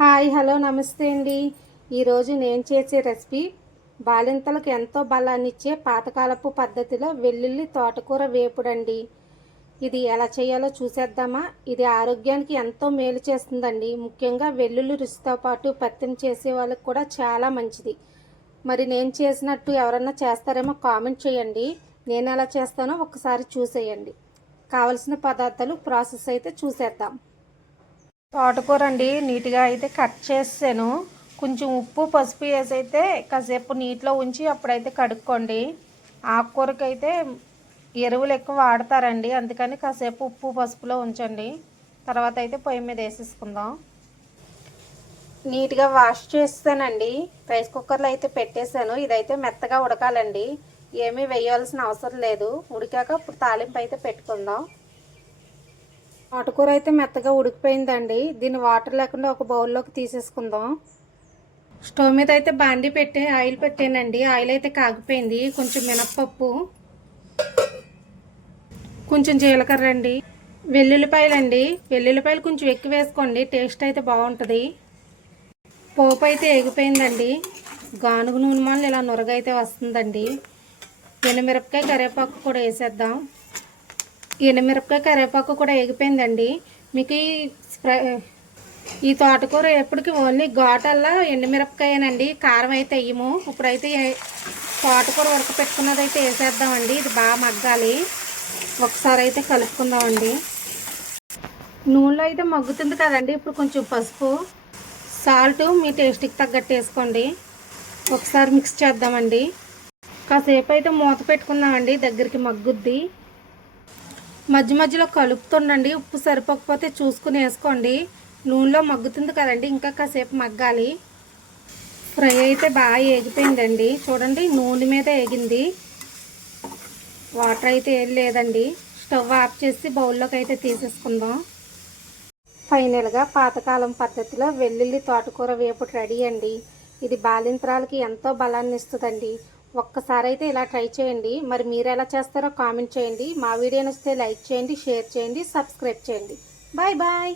Hi hello నమస్తే అండి. ఈరోజు నేను చేసే రెసిపీ బాలింతలకు ఎంతో బలాన్ని ఇచ్చే పాతకాలపు పద్ధతిలో వెల్లుల్లి తోటకూర వేపుడండి. ఇది ఎలా చేయాలో చూసేద్దామా? ఇది ఆరోగ్యానికి ఎంతో మేలు చేస్తుందండి. ముఖ్యంగా వెల్లుల్లి రుచితో పాటు పత్యం చేసే వాళ్ళకి కూడా చాలా మంచిది. మరి నేను చేసినట్టు ఎవరన్నా చేస్తారేమో కామెంట్ చేయండి. నేను ఎలా చేస్తానో ఒకసారి చూసేయండి. కావలసిన పదార్థాలు ప్రాసెస్ అయితే చూసేద్దాం. తోటకూర అండి నీట్గా అయితే కట్ చేసాను. కొంచెం ఉప్పు పసుపు వేసి అయితే కాసేపు నీటిలో ఉంచి అప్పుడైతే కడుక్కోండి. ఆకుకూరకి అయితే ఎరువులు ఎక్కువ వాడతారండి, అందుకని కాసేపు ఉప్పు పసుపులో ఉంచండి. తర్వాత అయితే పొయ్యి మీద వేసేసుకుందాం. నీట్గా వాష్ చేస్తానండి. రైస్ కుక్కర్లో అయితే పెట్టేశాను. ఇదైతే మెత్తగా ఉడకాలండి, ఏమీ వేయాల్సిన అవసరం లేదు. ఉడికాక ఇప్పుడు తాలింపు అయితే పెట్టుకుందాం. తోటకూర అయితే మెత్తగా ఉడికిపోయిందండి. దీన్ని వాటర్ లేకుండా ఒక బౌల్లోకి తీసేసుకుందాం. స్టవ్ మీద అయితే బాండీ పెట్టి ఆయిల్ పెట్టానండి. ఆయిల్ అయితే కాగిపోయింది. కొంచెం మినప్పప్పు, కొంచెం జీలకర్ర అండి, వెల్లుల్లిపాయలు అండి. వెల్లుల్లిపాయలు కొంచెం ఎక్కువ వేసుకోండి, టేస్ట్ అయితే బాగుంటుంది. పోపు అయితే ఎగిపోయిందండి. గానుగ నూనె మాలు ఇలా నురగ అయితే వస్తుందండి. ఎండుమిరపకాయ కరివేపాకు కూడా వేసేద్దాం. ఎండుమిరపకాయ కరివేపాకు కూడా ఎగిపోయిందండి. మీకు ఈ తోటకూర ఎప్పటికీ ఓన్లీ ఘాటల్లా ఎండుమిరపకాయనండి, కారం అయితే వేయము. ఇప్పుడైతే తోటకూర ఉడక పెట్టుకున్నది అయితే వేసేద్దామండి. ఇది బాగా మగ్గాలి. ఒకసారి అయితే కలుపుకుందామండి. నూనెలో అయితే మగ్గుతుంది కదండి. ఇప్పుడు కొంచెం పసుపు, సాల్ట్ మీ టేస్ట్కి తగ్గట్టు వేసుకోండి. ఒకసారి మిక్స్ చేద్దామండి. కాసేపు అయితే మూత పెట్టుకుందామండి, దగ్గరికి మగ్గుద్ది. మధ్య మధ్యలో కలుపుతుండండి. ఉప్పు సరిపోకపోతే చూసుకుని వేసుకోండి. నూనెలో మగ్గుతుంది కదండి, ఇంకా కాసేపు మగ్గాలి. ఫ్రై అయితే బాగా ఎగిపోయిందండి. చూడండి, నూనె మీద ఎగింది. వాటర్ అయితే ఏం లేదండి. స్టవ్ ఆఫ్ చేసి బౌల్లోకి అయితే తీసేసుకుందాం. ఫైనల్గా పాతకాలం పద్ధతిలో వెల్లుల్లి తోటకూర వేపుడు రెడీ అండి. ఇది బాలింత్రాలకి ఎంతో బలాన్ని ఇస్తుందండి. ఒక్కసారి అయితే ఇలా ట్రై చేయండి. మరి మీరు ఎలా చేస్తారో కామెంట్ చేయండి. మా వీడియో నచ్చితే లైక్ చేయండి, షేర్ చేయండి, సబ్స్క్రైబ్ చేయండి. Bye bye.